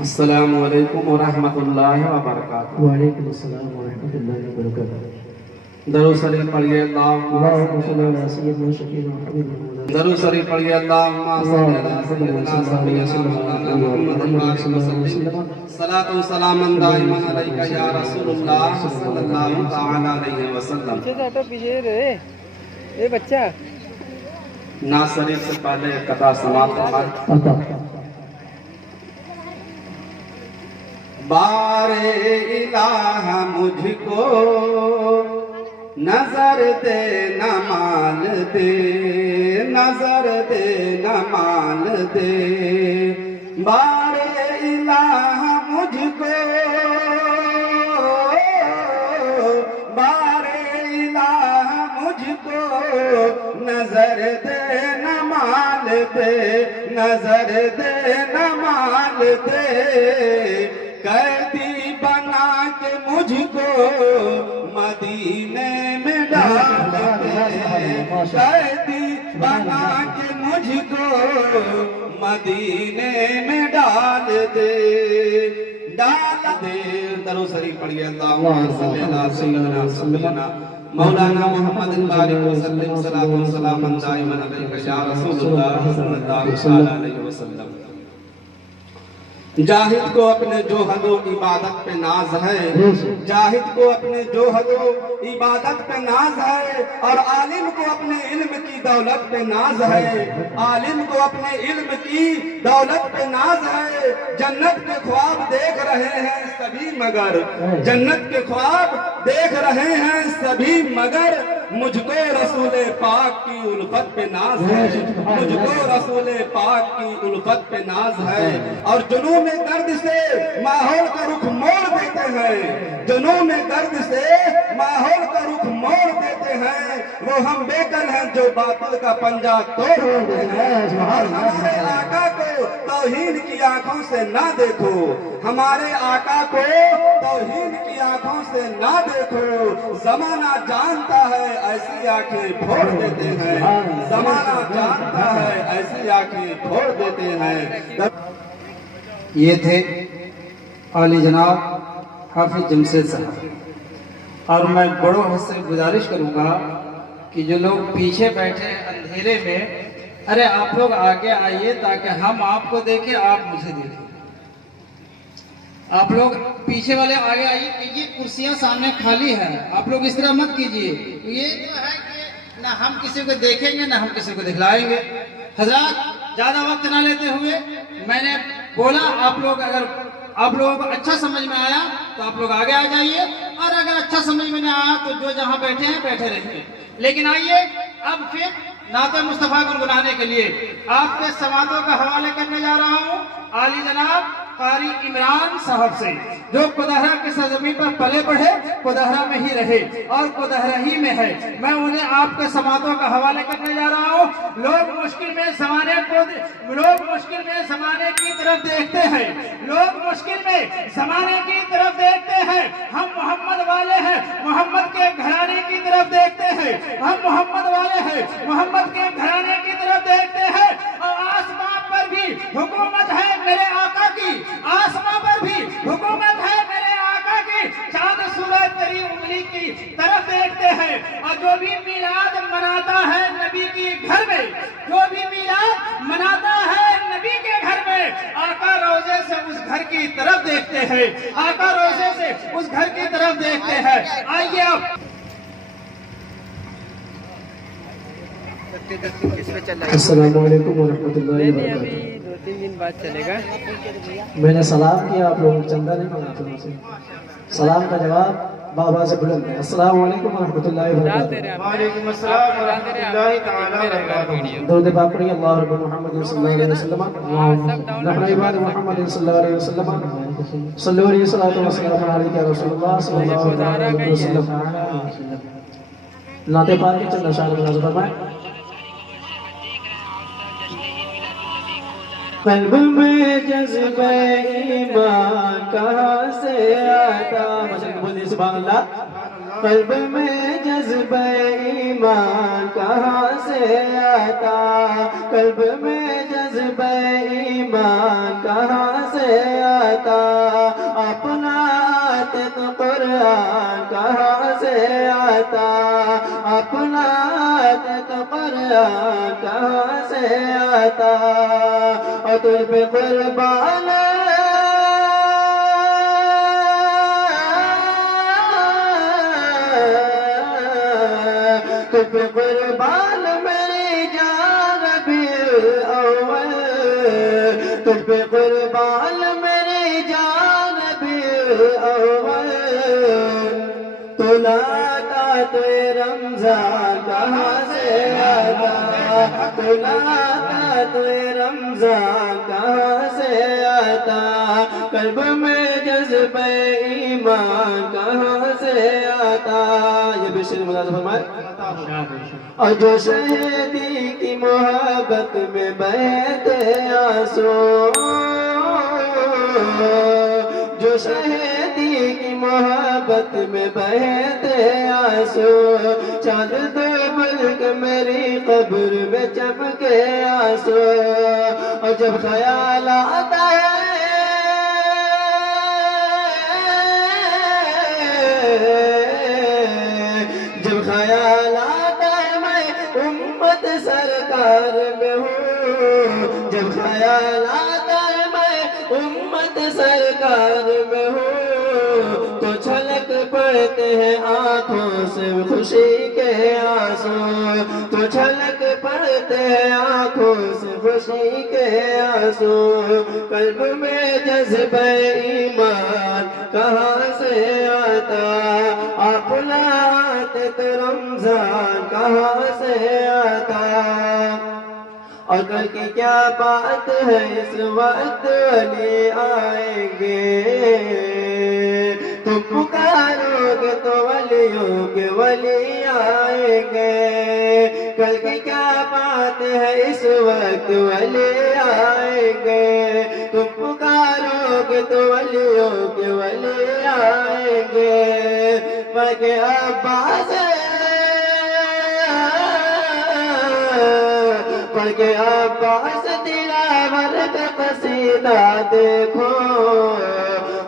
السلام علیکم ورحمۃ اللہ وبرکاتہ۔ وعلیکم السلام ورحمۃ اللہ وبرکاتہ۔ درود شریف پڑھیے اللہم صلی علی سیدنا شفیعنا محمد۔ درود شریف پڑھیے اللہم صلی علی سیدنا سیدنا محمد وسلم۔ صلاۃ و سلام دائما علیک یا رسول اللہ صلی اللہ تعالی علیہ وسلم۔ پیچھے رہے اے بچہ نعت شریف سے پہلے قطع سماعت فرمائیں۔ بار الہ مجھ کو نظر دے نہ مال دے، نظر دے نہ مال دے۔ بار الہ مجھ کو، بار الہ مجھ کو نظر دے نہ مال دے، نظر دے نہ مال دے۔ قیدی بنا کے مجھ کو مدینے میں ڈال دے، قیدی بنا کے مجھ کو مدینے میں ڈال دے، ڈال دے۔ درود شریف پڑھیے اللہم صلی علی سیدنا سیدنا مولانا محمد بارک وسلم۔ صلاۃ و سلام دائما علیک یا رسول اللہ صلی اللہ علیہ وسلم۔ جاہد کو اپنے جوہد و عبادت پہ ناز ہے، جاہد کو اپنے جوہد و عبادت پہ ناز ہے، اور عالم کو اپنے علم کی دولت پہ ناز ہے، عالم کو اپنے علم کی دولت پہ ناز ہے۔ جنت کے خواب دیکھ رہے ہیں سبھی مگر، جنت کے خواب دیکھ رہے ہیں سبھی مگر، مجھ کو رسول پاک کی الفت پہ ناز ہے، مجھ کو رسول پاک کی الفت پہ ناز ہے۔ اور جنوں میں درد سے ماحول کا رخ موڑ دیتے ہیں، جنوں میں درد سے ماحول کا رخ موڑ دیتے ہیں، وہ ہم بیکل ہیں جو باطل کا پنجہ توڑ دیتے ہیں۔ ہمارے آقا کو توہین کی آنکھوں سے نہ دیکھو، ہمارے آقا کو توہین کی آنکھوں سے نہ دیکھو، زمانہ جانتا ہے ایسی آنکھیں پھوڑ دیتے ہیں، زمانہ جانتا ہے ایسی آنکھیں پھوڑ دیتے ہیں۔ یہ تھے عالی جناب حافظ جمشید صاحب، اور میں بڑوں حد سے گزارش کروں گا کہ جو لوگ پیچھے بیٹھے اندھیرے میں، ارے آپ لوگ آگے آئیے تاکہ ہم آپ کو دیکھیں، آپ مجھے دیکھیں۔ آپ لوگ پیچھے والے آگے آئیے کہ یہ کرسیاں سامنے خالی ہیں، آپ لوگ اس طرح مت کیجئے۔ یہ جو ہے کہ نہ ہم کسی کو دیکھیں گے نہ ہم کسی کو دکھلائیں گے۔ حضرات زیادہ وقت نہ لیتے ہوئے میں نے بولا آپ لوگ، اگر آپ لوگوں کو اچھا سمجھ میں آیا تو آپ لوگ آگے آ جائیے، اور اگر اچھا سمجھ میں نہیں آیا تو جو جہاں بیٹھے ہیں بیٹھے رہیے۔ لیکن آئیے اب پھر نعت مصطفیٰ گنگنانے کے لیے آپ کے سماعتوں کا حوالے کرنے جا رہا ہوں عالی جناب قاری عمران صاحب سے، جو کدہرا کی سرزمین پر پلے بڑھے، کدہرا میں ہی رہے اور کدہرا ہی میں ہے۔ میں انہیں آپ کے سماعتوں کا حوالے کرنے جا رہا ہوں۔ لوگ مشکل میں زمانے کی طرف دیکھتے ہیں، لوگ مشکل میں زمانے کی طرف دیکھتے ہیں، ہم محمد والے ہیں، محمد کے گھرانے کی طرف دیکھتے ہیں، ہم محمد والے ہیں، محمد کے گھرانے کی طرف دیکھتے ہیں۔ اور آسمان پر بھی حکومت ہے میرے آقا کی، آسمان پر بھی حکومت ہے میرے آقا کی، چاند سورج تیری انگلی کی طرف دیکھتے ہیں۔ اور جو بھی میلاد مناتا ہے نبی کے گھر میں، جو بھی میلاد مناتا ہے نبی کے گھر میں، آقا روزے سے اس گھر کی طرف دیکھتے ہیں، آقا روزے سے اس گھر کی طرف دیکھتے ہیں۔ آئیے اب السلام علیکم ورحمۃ اللہ وبرکاتہ۔ ابھی 2-3 دن بعد چلے گا۔ میں نے سلام کیا، آپ لوگوں کو چندہ نہیں مانگا تھا مجھ سے۔ سلام کا جواب بابا سے بلند ہے۔ السلام علیکم ورحمۃ اللہ وبرکاتہ۔ وعلیکم السلام ورحمۃ اللہ تعالی وبرکاتہ۔ درود پاک پڑھیے اللہ رب محمد صلی اللہ علیہ وسلم، نحن عباد محمد صلی اللہ علیہ وسلم، صلو علیہ الصلوۃ والسلام علیک یا رسول اللہ صلی اللہ علیہ وسلم۔ نعت پاک کے چند اشعار ملاحظہ فرمائیں۔ قلب میں جذبہ ایمان کہاں سے آتا، مشرق بولیے سبحان اللہ۔ قلب میں جذبہ ایمان کہاں سے آتا، قلب میں جذبہ ایمان کہاں سے آتا، آتا اپنا تو قرآن کہاں سے آتا اور تجھ پہ قربان تجھ پہ قربان میری جان ربیع الاول تجھ پہ قربان میری جان ربیع الاول تو لاتا تو رمضان کہاں سے آتا تو لاتا تو رمضان کہاں سے آتا قلب میں جذبہ ایمان کہاں سے آتا یہ بھی شیر ملازم فرمائے اور جو شہیدی کی محبت میں بہتے آنسو جو شہیدی کی محبت میں بہتے آنسو چاند دو ملک میری قبر میں چمکے آنسو اور جب خیال آتا ہے جب خیال آتا ہے میں امت سرکار میں ہوں جب خیال آتا ہے میں امت سرکار میں ہوں تو چھلک پڑتے ہیں آنکھوں سے خوشی کے آنسو تو چھلک پڑتے ہیں آنکھوں سے خوشی کے آنسو قلب میں جذبہ ایمان کہاں سے آتا آپ لاتے تو رمضان کہاں سے آتا اور کل کی کیا بات ہے اس وقت ولی آئیں گے تم پکارو گے تو ولیوں کے ولی آئیں گے کل کی کیا بات ہے اس وقت ولی آئیں گے تم پکارو گے تو ولیوں کے ولی آئیں گے پاکے عباس پاکے عباس دلاور کا قصیدہ دیکھو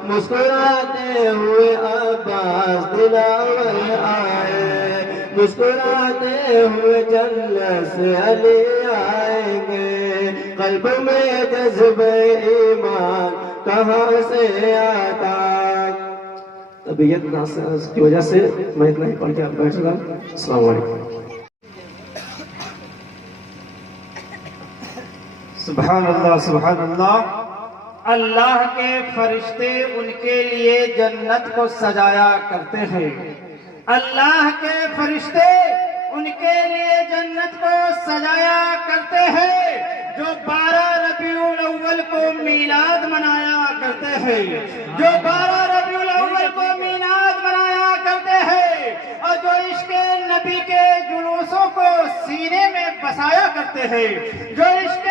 مسکراتے ہوئے عباس دلاور آئے مسکراتے ہوئے جنت سے علی آئیں گے قلب میں جذبہ ایمان کہاں سے آتا طبیعت ناساز کی وجہ سے میں اتنا ہی پڑھ کے بیٹھ رہا ہوں السلام علیکم سبحان اللہ سبحان اللہ اللہ کے فرشتے ان کے لیے جنت کو سجایا کرتے ہیں اللہ کے فرشتے ان کے لیے جنت کو سجایا کرتے ہیں جو 12 ربیع الاول کو میلاد منایا کرتے ہیں جو 12 ربیع الاول کو میلاد منایا کرتے ہیں اور جو عشق نبی کے جلوسوں کو سینے میں بسایا کرتے ہیں جو عشق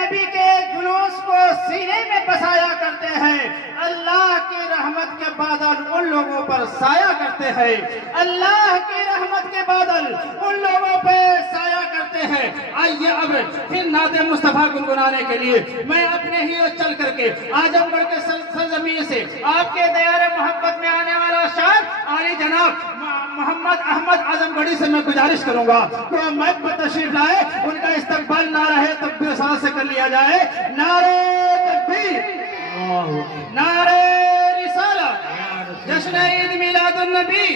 نبی کے جلوس کو سینے میں بسایا کرتے ہیں اللہ کی رحمت کے بادل ان لوگوں پر سایہ کرتے ہیں اللہ کی رحمت کے بادل ان لوگوں پہ سایہ کرتے ہیں آئیے اب پھر نعت مصطفیٰ گنگنانے کے لیے میں اپنے ہی چل کر کے اعظم گڑھ کے سرزمین سے آپ کے دیار محبت میں آنے والا شاعر عالی جناب محمد احمد اعظم گڑھی سے میں گزارش کروں گا تو مائک پر تشریف لائے ان کا استقبال نہ رہے تکبیر ساتھ سے کر لیا جائے نعرہ تکبیر نعرہ رسالت جشن عید میلاد النبی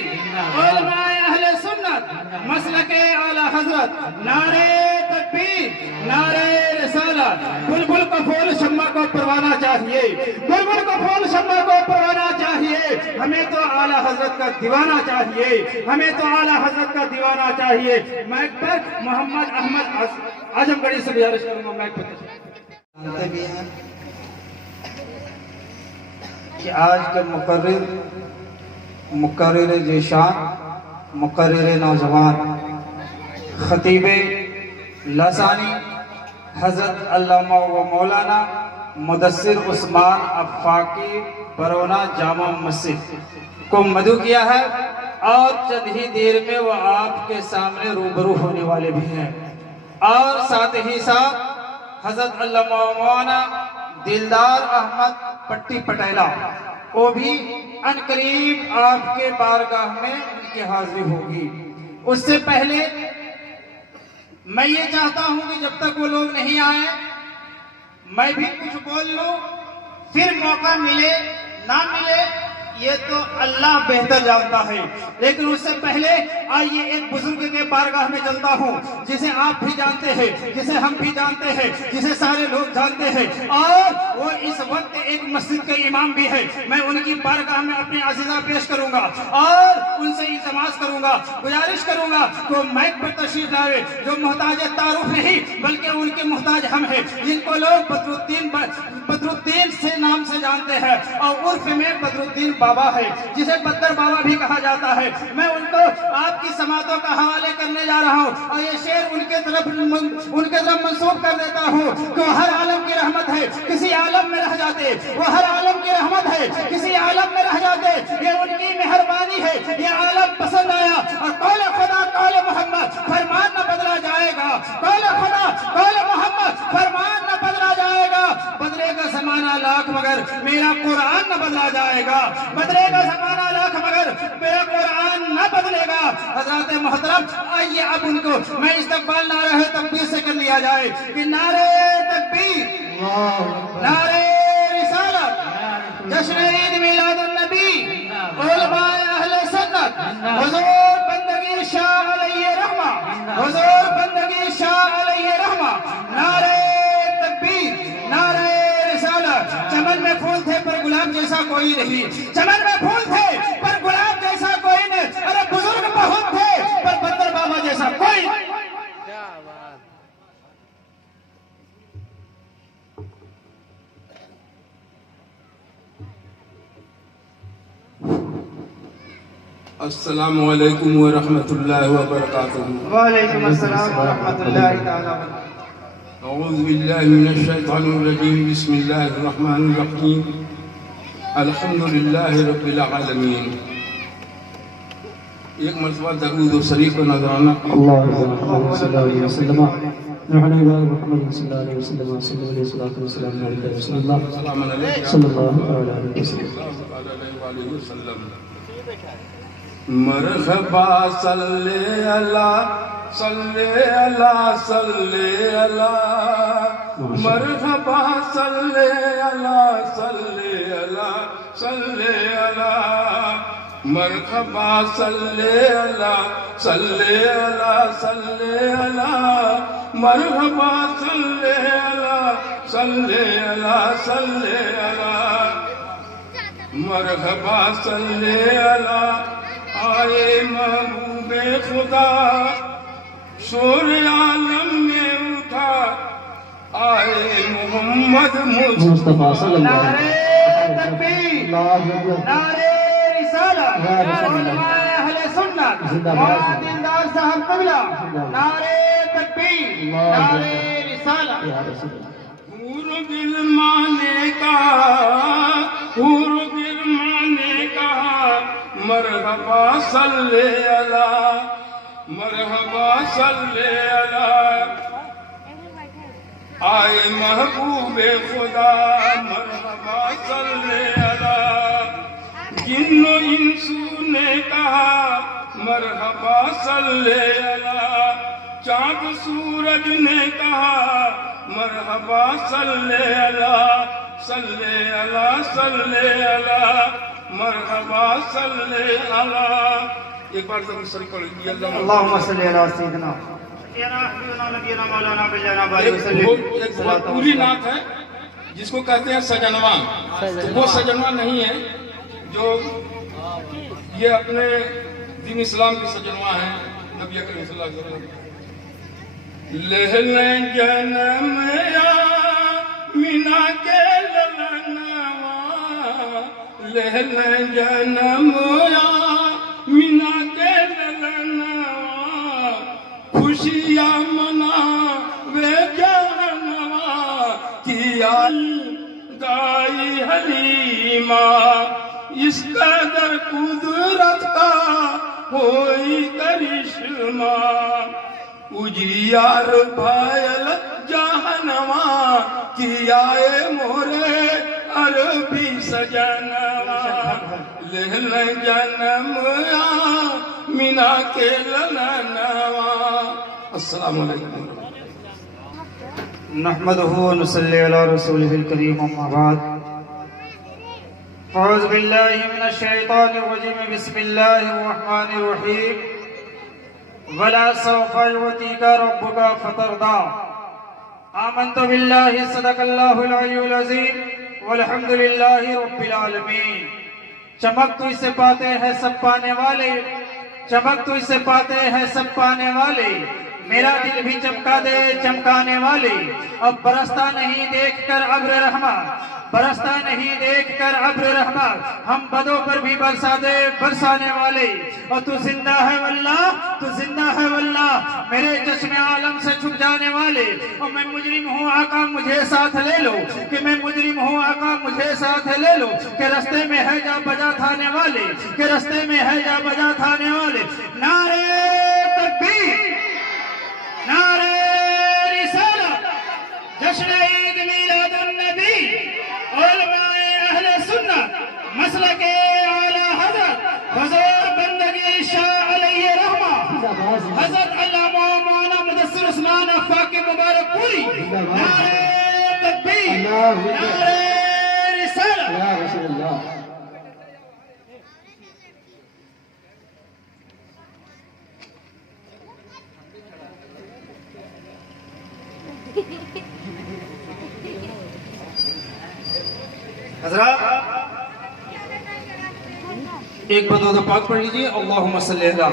علماء اہل سنت مسلک اعلی حضرت نعرہ تکبیر نعرہ رسالت بلبل کو پھول شمع کو پروانہ چاہیے بلبل کو پھول شمع کو پروانہ چاہیے ہمیں تو اعلی حضرت کا دیوانہ چاہیے ہمیں تو اعلی حضرت کا دیوانہ چاہیے مائک پر محمد احمد اعظم گڑھی سے گزارش کروں گا مائک پر جانتے بھی ہیں کہ آج کے مقرر ذیشان مقرر نوجوان خطیب لسانی حضرت علامہ و مولانا مدثر عثمان افاقی برونا جامع مسجد کو مدعو کیا ہے اور چند ہی دیر میں وہ آپ کے سامنے روبرو ہونے والے بھی ہیں اور ساتھ ہی ساتھ حضرت علامہ مولانا دلدار احمد پٹی پٹیلا وہ بھی ان قریب آپ کے بارگاہ میں ان کی حاضری ہوگی۔ اس سے پہلے میں یہ چاہتا ہوں کہ جب تک وہ لوگ نہیں آئے میں بھی کچھ بول لوں، پھر موقع ملے نہ ملے یہ تو اللہ بہتر جانتا ہے، لیکن اس سے پہلے آئیے ایک بزرگ کے بارگاہ میں چلتا ہوں جسے آپ بھی جانتے ہیں، جسے ہم بھی جانتے ہیں، جسے سارے لوگ جانتے ہیں، اور وہ اس وقت ایک مسجد کے امام بھی ہے۔ میں ان کی بارگاہ میں اپنی عزیزہ پیش کروں گا اور ان سے التماس کروں گا، گزارش کروں گا کہ مائک پر تشریف لائے، جو محتاج تعارف نہیں بلکہ ان کے محتاج ہم ہیں، جن کو لوگ بدرالدین سے نام سے جانتے ہیں اور عرف میں بدرالدین بابا ہے، جسے بدر بابا بھی کہا جاتا ہے۔ میں ان کو آپ کی سماعتوں کا حوالے کرنے جا رہا ہوں اور یہ شعر ان کے طرف منسوب کر دیتا ہوں کہ وہ ہر عالم کی رحمت ہے، کسی عالم میں رہ جاتے، وہ ہر عالم کی رحمت ہے، کسی عالم میں رہ جاتے، یہ ان کی مہربانی ہے، یہ عالم پسند آیا اور قول خدا قول محمد فرمان نہ بدلا جائے گا، قول خدا قول محمد فرمان نہ بدلا جائے گا، بدلے گا زمانہ لاکھ مگر میرا قرآن نہ بدلا جائے گا، بدلے گا زمانہ لاکھ مگر میرا قرآن نہ بدلے گا۔ حضرات محترم آئیے اب ان کو میں استقبال نعرہ تکبیر سے کر لیا جائے کہ نعرہ تکبیر، نعرہ رسالت، جشن عید میلاد النبی، علماء اہل سنت، حضور بندگی شاہ علیہ رحمہ، حضور بندگی شاہ علیہ رحمہ، نعرہ تکبیر، نعرہ رسالت۔ چمن میں پھول تھے پر گلاب جیسا کوئی نہیں، چمن میں پھول تھے پر گلاب جیسا کوئی نہیں، ارے بزرگ بہت تھے پر بدر بابا جیسا کوئی نہیں۔ السلام علیکم ورحمۃ اللہ وبرکاتہ۔ وعلیکم السلام ورحمۃ اللہ تعالی وبرکاتہ۔ اعوذ باللہ من الشیطان الرجیم، بسم اللہ الرحمن الرحیم، الحمد للہ رب العالمین۔ ایک مرتبہ درود و شریف و نذرانہ اللهم صل على وسلم نحن محمد صلى الله عليه وسلم صلى الله عليه وسلم على رسول الله السلام علیکم صلى الله عليه وسلم۔ علیہ وسلم۔ مرحبا صلی اللہ صلی اللہ صلی اللہ، مرحبا صلی اللہ صلی اللہ صلی اللہ، مرحبا صلی اللہ صلی اللہ صلی اللہ، مرحبا صلی اللہ صلی اللہ صلی اللہ، مرحبا صلی اللہ۔ آئے محبوب خدا شور عالم میں اٹھا، آئے محمد مصطفیٰ صلی اللہ علیہ نعرہ تکبیر، نعرہ رسالت، علماء اہل سنت، مولانا دیندار صاحب قبلہ، نعرہ تکبیر، نعرہ رسالت۔ حور گرما نے کہا، حور گرما نے کہا، مرحبا صلی اللہ، مرحبا صلی اللہ، آئے محبوب خدا مرحبا صلی اللہ، جن و انسو نے کہا مرحبا صلی اللہ، چاند سورج نے کہا مرحبا صلی اللہ، صلی اللہ صلی اللہ، مرحبا صلی اللہ۔ ایک بار ضرور سر پڑھ لیجیے اللہم صلی علی سیدنا نبینا مولانا بجانا بھائی وسلم۔ ایک بہت پوری نعت ہے جس کو کہتے ہیں سجنواں، تو وہ سجنواں نہیں ہے جو یہ اپنے دین اسلام کے سجنواں ہیں، نبی اکرم صلی اللہ علیہ وسلم۔ لہلیں جنم یا مینا کے للنوا، لہلیں جنم یا مینا کے للنوا، خوشیاں مناوے جانوا، کیا گائی حلیمہ، اس قدر قدرت کا ہوئی کرشمہ، اجیار بھائل جہنما، کیا اے مورے عربی سجنوا، जन्म मीना के ललनवा। अस्सलाम वालेकुम। नहमदुहु व नुसल्ली अला रसूलिहिल करीम, अम्मा बाद। अऊज़ु बिल्लाहि मिनश शैतानिर रजीम, बिस्मिल्लाहिर रहमानिर रहीम। वला सौफा युअतीका रब्बुका फतरदा। आमन्तु बिल्लाहि सदक़ल्लाहुल अलियुल अज़ीम वल्हम्दुलिल्लाहि रब्बिल आलमीन। चमक तू इसे पाते हैं सब पाने वाले, चमक तू इसे पाते हैं सब पाने वाले। मेरा दिल भी चमका दे चमकाने वाले। अब बरसता नहीं देख कर अब्र रहमत, बरसता नहीं देख कर अब्र रहमत। हम बदों पर भी बरसा दे बरसाने वाले। और तू जिंदा है वल्लाह, तू जिंदा है वल्लाह, मेरे चश्मे आलम से छुप जाने वाले। और मैं मुजरिम हूँ आका मुझे साथ ले लो, कि मैं मुजरिम हूँ आका मुझे साथ ले लो। के रस्ते में है जा बजा थाने वाले, के रस्ते में है जा बजा थाने वाले। नारे तकबीर, नारे रिसालत, जश्न ईद मिलादुन नबी, उलमाए अहले सुन्नत, मसलके आला हज़रत हुज़ूर बंदगी शाह अलैहि रहमा, हज़रत अल्लामा मौलाना मुदस्सिर उस्मान अफ़ाक़ मुबारक पूरी। नारे तकबीर, नारे रिसालत। हज़रात एक बदौद पाक पढ़ लीजिए। अल्लाहुम्मा सल्ली अला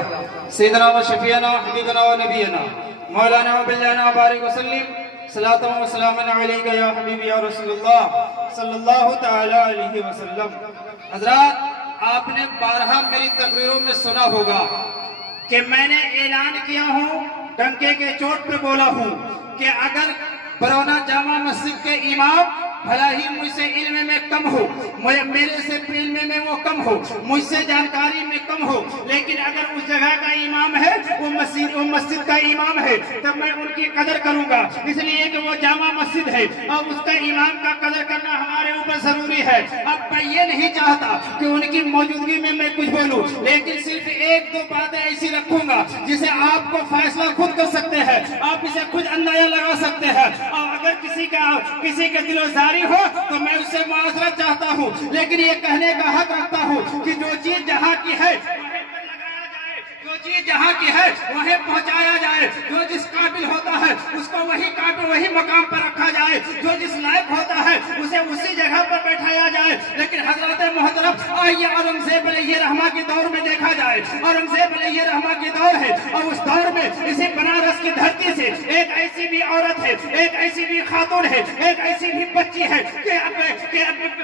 सय्यिदना व शफीअना हबीबना व नबीना मौलाना व बिल्लाना बारिक वसल्लिम सलातो व सलामन अलैका या हबीबी या रसूलुल्लाह सल्लल्लाहु तआला अलैहि वसल्लम। हज़रात आपने बारहा मेरी तकरीरों में सुना होगा कि मैंने ऐलान किया हूँ, डंके के चोट पे बोला हूँ कि अगर बरौना जामा मस्जिद के इमाम भला ही मुझसे इल्म में कम हो, मेरे से इल्म में वो कम हो, मुझसे जानकारी में कम हो, लेकिन अगर उस जगह का इमाम है, वो मस्जिद का इमाम है, तब मैं उनकी कदर करूंगा। इसलिए कि वो जामा मस्जिद है और उसका इमाम का कदर करना हमारे ऊपर जरूरी है। अब मैं ये नहीं चाहता कि उनकी मौजूदगी में मैं कुछ बोलूं, लेकिन सिर्फ एक दो बातें ऐसी रखूंगा जिसे आपको फैसला खुद कर सकते हैं, आप इसे खुद अंदाजा लगा सकते हैं। और अगर किसी के दिलो हो तो मैं उससे मुआवजत चाहता हूँ, लेकिन ये कहने का हक रखता हूँ कि जो चीज जहाँ की है जो चीज जहाँ की है वहीं पहुँचाया जाए। जो जिस काबिल होता है उसको वही काबिल वही मकाम पर रखा जाए, जो जिस लायक होता है उसे उसी जगह पर बैठाया जाए। लेकिन हजरत मोहतरम आइए औरंगजेब अलैहिर्रहमा के दौर में देखा जाए। औरंगजेब अलैहिर्रहमा के दौर है और उस दौर में इसी बनारस की धरती से एक ऐसी भी औरत है, एक ऐसी भी खातून है, एक ऐसी भी बच्ची है कि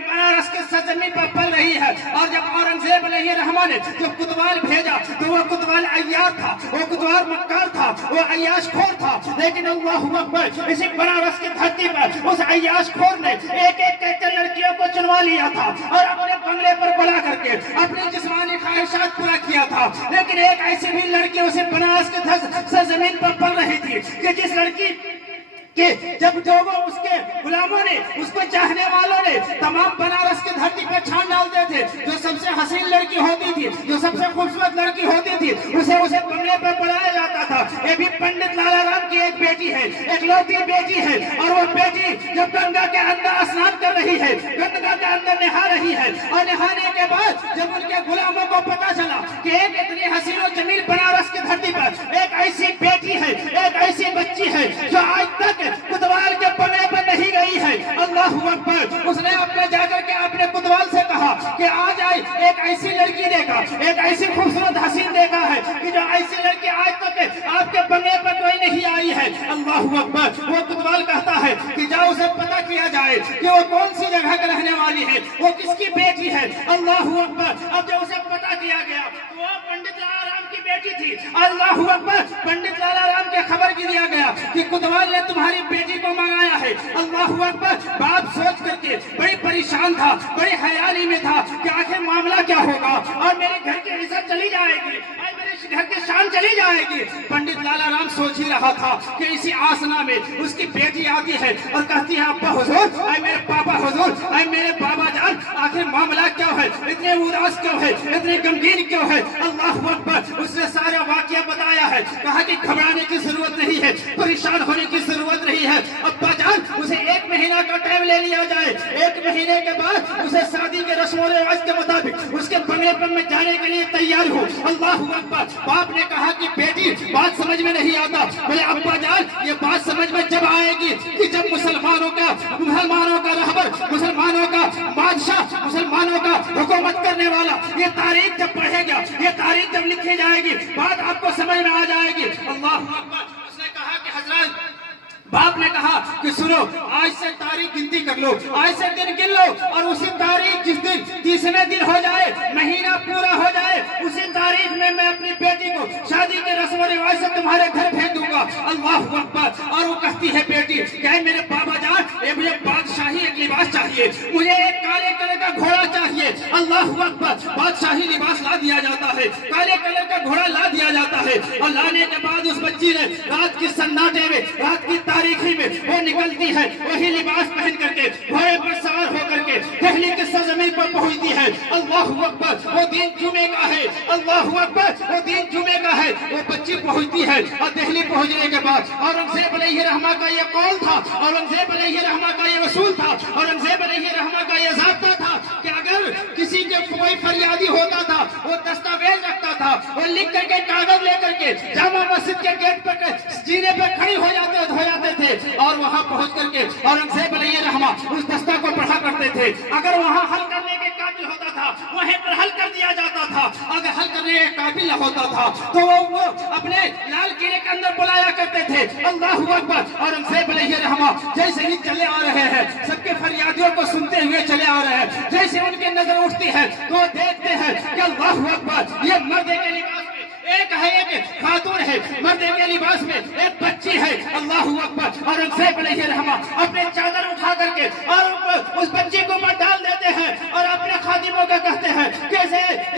बनारस के सरजमीन पर पल रही है। और जब औरंगजेब अलैहिर्रहमा ने जो कुतवाल भेजा तो वो कुतवाल अय्यार था, वो कुतवाल मक्कार था, वो अय्याश खोर था। लेकिन अल्लाहु अकबर, इसी बनारस की धरती पर उस अय्याश खोर ने एक एक लड़कियों को चुनवा लिया था और अपने बंगले पर बुला करके अपनी जिस्मानी ख्वाहिशात पूरा किया था। लेकिन एक ऐसी भी लड़की उसे बनारस के सरजमीन पर पल रही थी कि जिस लड़की कि जब लोगों उसके गुलामों ने, उसको चाहने वालों ने तमाम बनारस की धरती पर छान डालते थे। जो सबसे हसीन लड़की होती थी, जो सबसे खूबसूरत लड़की होती थी, उसे बंगले पर बुलाया जाता था। ये भी पंडित लाला राम की एक बेटी है, एकलौती बेटी है। और वो बेटी जब गंगा के अंदर स्नान कर रही है, गंगा के अंदर नहा रही है, और नहाने के बाद जब उनके गुलामों को पता चला कि एक इतनी हसीन और जमील बनारस की धरती पर एक ऐसी बेटी है, एक ऐसी बच्ची है जो आज तक कुतवाल के पने पर नहीं गई है। अल्लाहु अकबर, उसने अपने जाकर के अपने कुतवाल से कहा कि आज आई एक ऐसी लड़की देखा, एक ऐसी खूबसूरत हसीन देखा है कि जो ऐसी लड़की आज तक आपके पने पर कोई नहीं आई है। अल्लाहु अकबर, वो कुतवाल कहता है कि जाओ उसे पता किया जाए कि वो कौन सी जगह का रहने वाली है, वो किसकी बेटी है। अल्लाहु अकबर, अब जब उसे पता किया गया वो पंडित लाला राम की बेटी थी। अल्लाहु अकबर, पंडित लाला राम के खबर दिया गया कि कुतवाल ने तुम्हारी बेटी को मंगाया है। अल्लाहु अकबर, बाप सोच करके बड़ी परेशान था, बड़ी हयाली में था कि आखिर मामला क्या होगा और मेरे घर की इज्जत चली जाएगी और मेरे घर की शान चली जाएगी। पंडित लाला राम सोच ही रहा था कि इसी आसना में उसकी बेटी आती है और कहती है अब्बा हुजूर, मेरे पापा हुजूर, ऐ मेरे बाबा जान, आखिर मामला क्या है, इतने उदास क्यों है, इतने गमगीन क्यों है? अल्लाह अकबर। उसने सारा वाकया बताया है, कहा कि घबराने की जरूरत नहीं है, परेशान होने की जरूरत नहीं है। अब्बा जान, उसे 1 महीना का टाइम ले लिया जाए, 1 महीने के बाद उसे शादी के रस्म और रिवाज के मुताबिक उसके बंगलेपन में जाने के लिए तैयार हो। अल्लाह अकबर। बाप ने कहा कि बेटी बात समझ में नहीं आता। बोले अब्बा जान, ये बात समझ में जब आएगी कि जब मुसलमानों का रहबर, मुसलमानों का बादशाह, मुसलमानों का हुकूमत करने वाला, ये तारीख जब पढ़ेगा, ये तारीख जब लिखी जाएगी, बात आपको समझ में आ जाएगी। अल्लाह अकबर। उसने कहा कि हजरत, बाप ने कहा कि सुनो, आज से तारीख गिनती कर लो, आज से दिन गिन लो, और उसी तारीख जिस दिन 30वें दिन हो जाए, महीना पूरा हो जाए, उसी तारीख में मैं अपनी बेटी को शादी के रस्म और रिवाज से तुम्हारे घर भेज दूंगा। अल्लाह अकबर। और वो कहती है बेटी, क्या मेरे बाबा जान, ये मुझे बादशाही एक लिबास चाहिए, मुझे एक काले कलर का घोड़ा चाहिए। अल्लाह अकबर। बादशाही लिबास ला दिया जाता है, काले कलर का घोड़ा ला दिया जाता है, और लाने के बाद उस बच्ची ने रात की सन्नाटे में, रात की तारीखी में वो निकलती है, वही लिबास पहन करके, घोड़े पर सवार होकर के दिल्ली की सरजमीन पर पहुंचती है। अल्लाह अकबर। वो दिन जुमे का है, अल्लाह अकबर, वो दिन जुमे का है। वो बच्ची पहुंचती है, और दिल्ली पहुंचने के बाद औरंगजेब अलैहिर्रहमा का ये कौल था, औरंगजेब अलैहिर्रहमा का ये वसूल था, औरंगजेब अलैहिर्रहमा का ये ज़ाब्ता था कि अगर किसी के कोई फरियादी होता था, वो दस्तावेज रखता था, वो लिख करके कागज लेकर के जामा मस्जिद के गेट पर जीने पर खड़ी हो जाते थे, और वहां पहुंच करके औरंगजेब अलैहिर्रहमा उस दस्ता को पढ़ा करते थे। अगर वहां हल करने के काबिल होता था, वहीं पर हल कर दिया जाता था। अगर हल करने के काबिल न होता था, तो वो अपने लाल किले के अंदर बुलाया करते थे। अल्लाहू अकबर। औरंगजेब अलैहिर्रहमा जैसे ही चले आ रहे हैं, सबके फरियादियों को सुनते हुए चले आ रहे हैं, जैसे उनकी नजर उठती है तो देखते हैं कि अल्लाहू अकबर, ये मर्द के लिबास में एक है, एक खातून है, मर्द के लिबास में एक बच्ची है। अल्लाहू अकबर। औरंगजेब अलैहिर्रहमा अपने चादर उठा करके और उस बच्ची को ऊपर डाल देते हैं, और अपने खादिमों को कहते हैं कि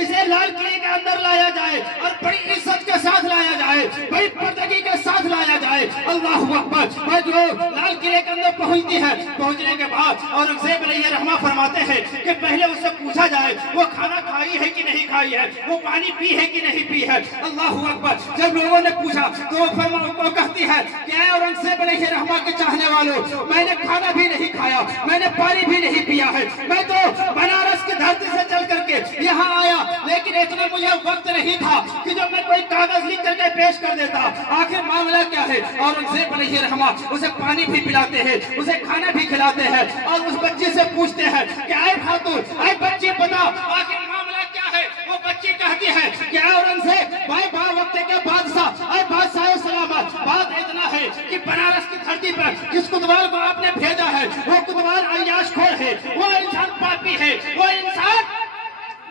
इसे लाल किले के अंदर लाया जाए, और बड़ी इज्जत के साथ लाया जाए, बड़ी पर्दगी के साथ लाया जाए। अल्लाहू अकबर। और जो लाल किले के अंदर पहुंचती है, पहुंचने के बाद औरंगजेब अलैहिर्रहमा फरमाते हैं कि पहले उससे पूछा जाए वो खाना खाई है कि नहीं खाई है, वो पानी पी है कि नहीं पी है। अल्लाहू अकबर। जब लोगों ने पूछा तो वो कहती है कि ऐ औरंगजेब अलैहिर्रहमा के चाहने वालों, मैंने खाना भी नहीं खाया, मैंने पानी भी नहीं पिया है, मैं तो बनारस की धरती से चल करके यहाँ आया, लेकिन इतना मुझे वक्त नहीं था कि जब मैं कोई कागज लिख करके पेश कर देता। आखिर मामला क्या है? औरंगजेब अलैहिर्रहमा उसे पानी भी पिलाते हैं, उसे खाना भी खिलाते हैं, और उस बच्ची से पूछते हैं कि ऐ खातून, ऐ बच्ची बता, आखिर मामला क्या है? वो बच्ची कहती है कि औरंगजेब भाई, वक्त के बादशाह सलामत, बात इतना है कि बनारस की धरती पर जिस कुतवाल को आपने भेजा है, वो कुतवाल अय्याशखोर है, वो इंसान पापी है, वो इंसान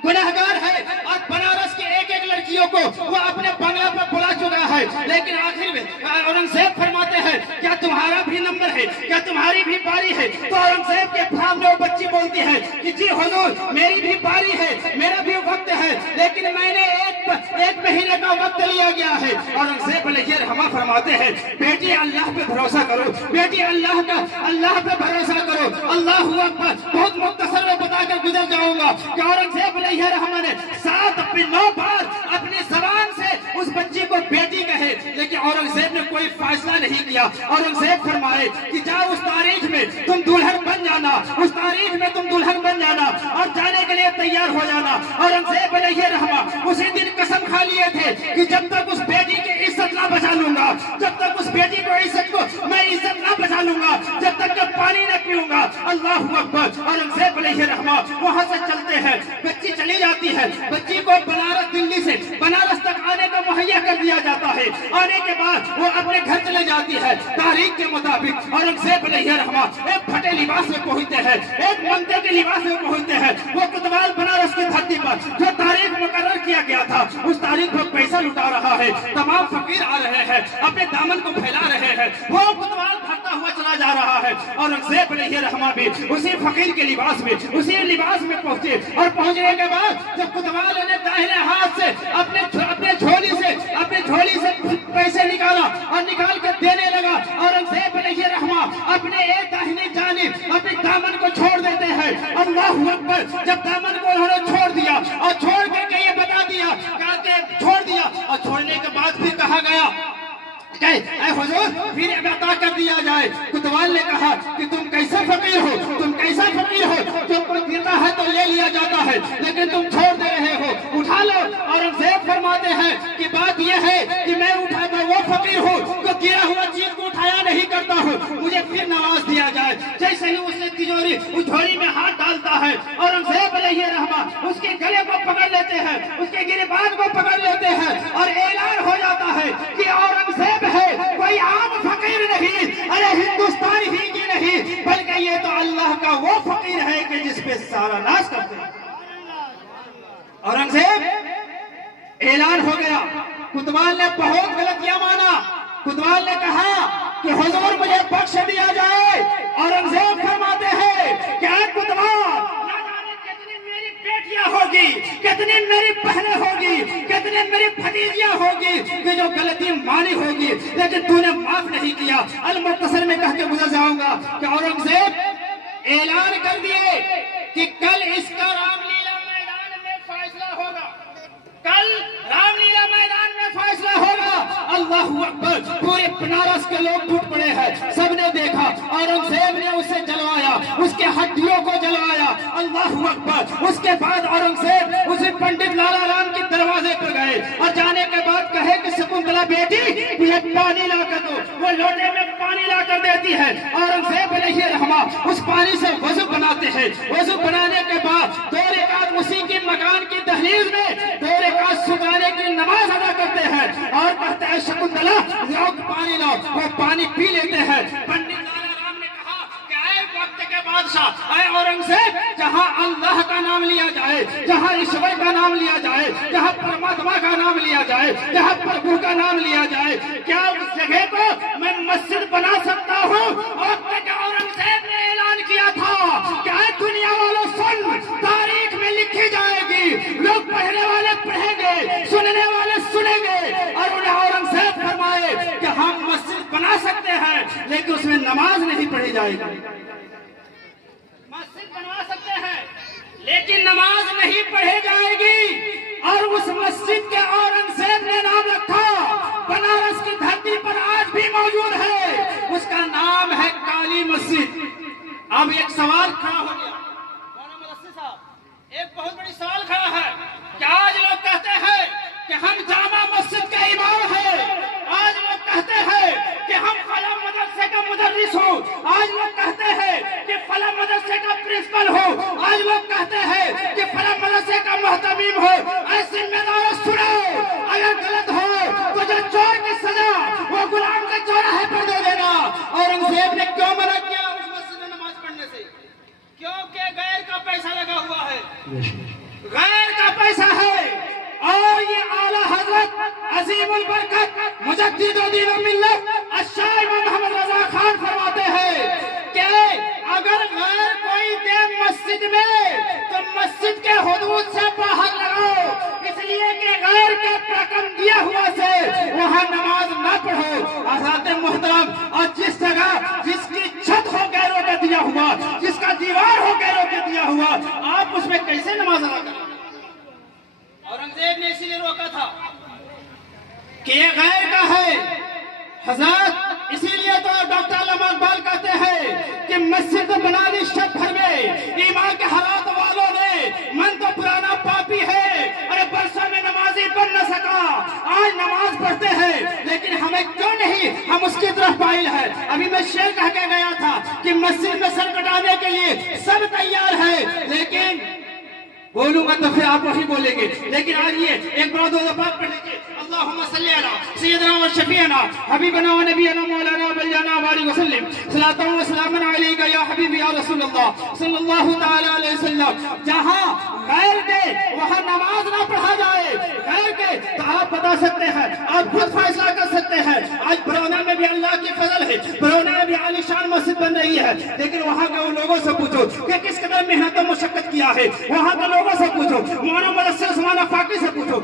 गुनहगार है, और बनारस की एक एक लड़कियों को वो अपने बंगला पर बुला चुका है। लेकिन आखिर में औरंगजेब फरमाते हैं, क्या तुम्हारा भी नंबर है, क्या तुम्हारी भी बारी है? तो औरंगजेब के सामने वो बच्ची बोलती है कि जी हुजूर, मेरी भी बारी है, मेरा भी वक्त है, लेकिन मैंने एक महीने का वक्त लिया गया है। औरंगजेब अलैहिर्रहमा फरमाते हैं, बेटी अल्लाह पे भरोसा करो, बेटी अल्लाह पे भरोसा करो। अल्लाहू अकबर। बहुत मुख्तसर में बताकर गुजर जाऊंगा कि औरंगजेब अलैहिर्रहमा ने 7 अपनी 9 बार अपनी जबान से उस बच्ची को बेटी कहे, लेकिन औरंगजेब ने कोई फैसला नहीं किया। औरंगजेब फरमाए कि जाओ, उस तारीख में तुम दुल्हन बन जाना, उस तारीख में तुम दुल्हन बन जाना, और जाने के लिए तैयार हो जाना। औरंगजेब अलैहिर्रहमा उसी दिन कसम खा लिए थे कि जब तक उस बेटी की इज्जत ना बचा लूंगा, जब तक उस बेटी को मैं इज्जत ना बचा लूंगा, जब तक कि पानी न पीऊंगा। अल्लाहू अकबर। औरंगजेब अलैहिर्रहमा वहां से चलते हैं, बच्ची चली जाती है, बच्ची को दिल्ली से बनारस तक आने का मुहैया कर दिया जाता है। आने के बाद वो अपने घर चले जाती है। तारीख के मुताबिक औरंगजेब अलैहिर्रहमा एक फटे लिबास में पहुंचते हैं, एक मंदे के लिबास में पहुंचते हैं। वो कुतवाल बनारस की धरती पर जो तारीख मुकर्रर किया गया था, उस तारीख पर पैसा लुटा रहा है। तमाम फकीर आ रहे हैं, अपने दामन को फैला रहे हैं, वो कुतवाल भरता हुआ चला जा रहा है। औरंगजेब अलैहिर्रहमा भी उसी फकीर के लिबास में, उसी लिबास में पहुंचे, और पहुंचने के बाद जब कुतवाल ने दाहिने हाथ से अपने झोली से पैसे निकाला और निकाल कर देने लगा, औरंगजेब अलैहिर्रहमा अपने एक दाहिनी जानिब नापाक दामन को छोड़ देते हैं। अल्लाहू अकबर। जब दामन को उन्होंने छोड़ दिया और छोड़ करके ये बता दिया, कहा कि छोड़ दिया, और छोड़ने के बाद फिर कहा गया ऐ हुजूर फिर अता कर दिया जाए। कुतवाल ने कहा कि तुम कैसा फकीर हो, तुम कैसा फकीर हो, तुमको देता है तो ले लिया जाता है, लेकिन तुम छोड़ दे रहे हो, उठा लो। औरंगजेब फरमाते हैं कि बात यह है कि मैं वो फकीर हूँ जो गिरा हुआ चीज को उठाया नहीं करता हूँ, मुझे फिर नवाज दिया जाए। जैसे ही उसने तिजोरी उस झोली में हाथ डालता है, औरंगजेब अलैहिर्रहमा उसके गले को पकड़ लेते हैं, उसके गिरबान को पकड़ लेते हैं और ऐलान हो जाता है कि औरंगजेब है कोई आम फकीर नहीं, अरे हिंदुस्तान ही की नहीं, बल्कि ये तो अल्लाह का वो फकीर है कि जिस पे सारा नाश करते हैं। औरंगजेब ऐलान हो गया। कुतवाल ने बहुत गलतियां माना। कुतवाल ने कहा कि हुजूर मुझे बख्श दिया जाए। औरंगजेब फरमाते हैं कि कुतवाल होगी, कितनी मेरी बहनें होगी, कितनी मेरी भतीजियां होगी कि जो गलती मानी होगी, लेकिन तूने माफ नहीं किया। अल-मुख्तसर में कह के गुजर जाऊंगा कि औरंगजेब ऐलान कर दिए कि कल इसका रामलीला मैदान में फैसला होगा, कल रामलीला मैदान में फैसला होगा। अल्लाहू अकबर। पूरे बनारस के लोग टूट पड़े हैं, सबने देखा। औरंगजेब ने उसे जलवाया, उसके हड्डियों को जलवाया। अल्लाहू अकबर। उसके बाद औरंगजेब उसे पंडित लाला राम के दरवाजे पर गए और जाने के बाद कहे कि शकुंतला बेटी मुझे पानी ला कर दो। वो लोटे में पानी ला कर देती है। औरंगजेब अलैहिर्रहमा उस पानी से वजू बनाते हैं। वजू बनाने के बाद 2 रकात उसी की मकान की दहलीज में 2 रकात सुबह की नमाज अदा करते हैं और कहते हैं शकुंतला लाओ पानी लाओ। वो पानी पी लेते हैं। पंडित लाला राम ने कहा कि ऐ वक्त के बादशाह, ऐ औरंगजेब, जहाँ अल्लाह का नाम लिया जाए, जहाँ ईश्वर का नाम लिया जाए, जहाँ परमात्मा का नाम लिया जाए, जहाँ प्रभु का नाम लिया जाए, क्या उस जगह को मैं मस्जिद बना सकता हूँ? और औरंगजेब ने ऐलान किया था कि दुनिया वालों सुन, तारीख में लिखी जाएगी, लोग पढ़ने वाले पढ़ेंगे, सुनने वाले सुनेंगे। और उन्हें औरंगजेब फरमाए कि हम मस्जिद बना सकते हैं लेकिन उसमें नमाज नहीं पढ़ी जाएगी। मस्जिद बनवा सकते हैं लेकिन नमाज नहीं पढ़ी जाएगी। और उस मस्जिद के औरंगजेब ने नाम रखा, बनारस की धरती पर आज भी मौजूद है, उसका नाम है काली मस्जिद। अब एक सवाल खड़ा हो गया, एक बहुत बड़ी सवाल खड़ा है कि आज लोग कहते हैं कि हम जामा मस्जिद के इमाम हैं, आज लोग कहते हैं कि हम फला मदरसे का मुदर्रिस हो, आज लोग कहते हैं कि फला मदरसे का प्रिंसिपल हो, आज लोग कहते हैं कि फला मदरसे का मुहतमीम हो। ऐसी जिम्मेदार सुनो, अगर गलत हो तो जो चोर की सजा वो गुलाम के चौराहे पर दे देना। औरंगजेब ने क्यों मना किया उस मस्जिद में नमाज पढ़ने से? क्योंकि गैर का पैसा लगा हुआ है, गैर का पैसा है। और ये आला हजरत अजीमुल बरकत मुजद्दिदुद्दीन मिल्लत अश-शाह मोहम्मद रजा खान फरमाते हैं कि अगर गैर कोई दे मस्जिद में तो मस्जिद के हुदूद से बाहर लगाओ, इसलिए कि गैर के रकम दिया हुआ से वहाँ नमाज न पढ़ो। आज़ाद मोहतरम, और जिस जगह जिसकी छत हो गैरों का दिया हुआ, जिसका दीवार हो गैरों का दिया हुआ, आप उसमें कैसे नमाज अदा करें? औरंगजेब ने इसीलिए रोका था कि ये गैर का है। हजरत इसीलिए तो डॉक्टर अल्लामा इकबाल कहते हैं कि मस्जिद बना ली शक भर में, ईमान के हालात वालों ने, मन तो पुराना पापी है, अरे बरसों में नमाजी बन न सका, आज नमाज पढ़ते हैं लेकिन हमें क्यों नहीं, हम उसकी तरफ माइल है। अभी मैं शेर कह के गया था कि मस्जिद में सर कटाने के लिए सब तैयार है, लेकिन बोलूंगा तो फिर आप वही बोलेंगे। लेकिन आज ये एक बार 2 दफा पढ़ लीजिए, अल्लाहुम्मा सल्ली अला सय्यदना व शफीअना हबीबना व नबियना मौलाना बलियाना वाली वसल्लम सलातु व सलामन अलैका या हबीबी या रसूलुल्लाह सल्लल्लाहु तआला अलैहि वसल्लम। जहां गैर के वहां नमाज ना पढ़ा जाए, गैर के तो आप बता सकते हैं, आप खुद फैसला कर सकते हैं। आज बरौना में भी अल्लाह की फजल है, बरौना में भी आलीशान मस्जिद बन रही है, लेकिन वहां के उन लोगों से पूछो कि किस कदर मेहनत और मुशक्कत किया है, वहां के लोगों से पूछो, मौलाना मुदस्सिर उस्मान फाकी से पूछो।